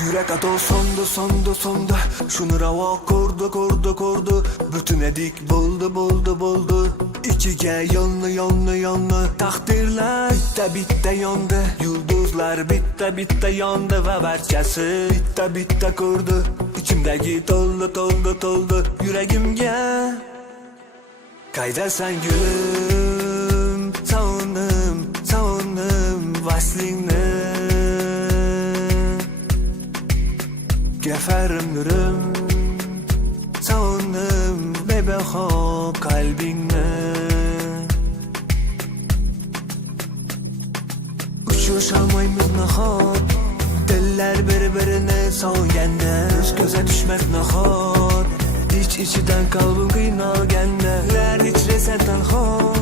Yürek atol sondu Şunu ravo kurdu Bütün edik buldu İkiga yonlu Takdirler bitta yandı Yulduzlar bitta yandı Ve barchasi bitta kurdu İçimdagi toldu Yüreğimge Qaydasan gülüm Savundim vaslingni Geferim nurım Savundim bebeho kalbingni Uçuşamaymiz nahot Diller birbirine savunganda Göze düşmek nahot İç-içidan kalbim qiynalganda İçresen tanho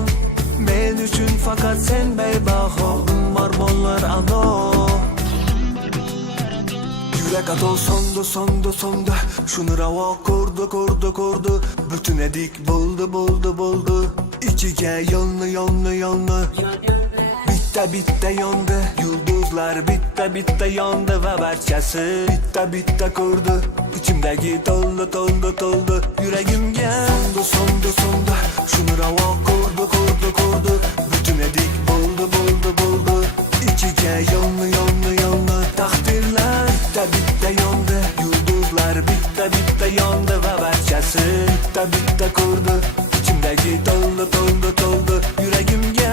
Men üçün fakat sen beybaho Marmonlar ano Yürek atol sondu Şunu ravo kurdu Bütün edik buldu İkiga yonlu Bitta yandı Yulduzlar bitta yandı Ve barchasi bitta kurdu İçimdagi toldu Yüreğimge sondu Şunu ravo kurdu Bütün edik buldu İkiga yonlu Takdirler bitta yandı Yulduzlar bitta yandı Ve barchasi bitta kurdu İçimdagi toldu Yüreğimge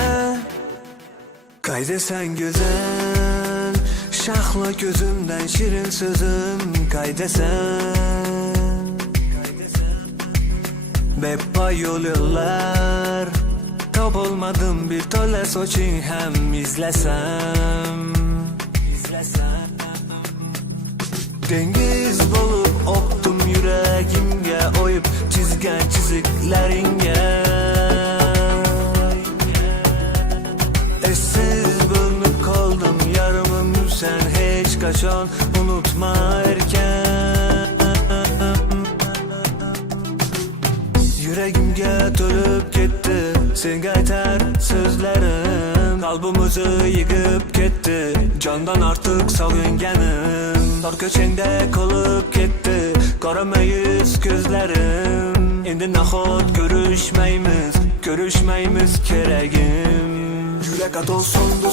Qaydasan güzel Şahla gözümden şirin sözüm Qaydasan Beppa yollar Tapolmadım bir tola soçing hem izlesem Dengiz bolup optum yüreğimge Oyup çizgen çizikleringge Eşsiz bölünüp kaldım yarımım Sen hiç kaçan unutma erken Yüreğimge tölüp gitti Sen qaytar sözlerim Kalbimizi yıkıp gitti Candan artık sağınganim Tor köçende kalıp gitti Karamayız gözlerim Endi nahot görüşmeyimiz Keregim Yürek atol sondu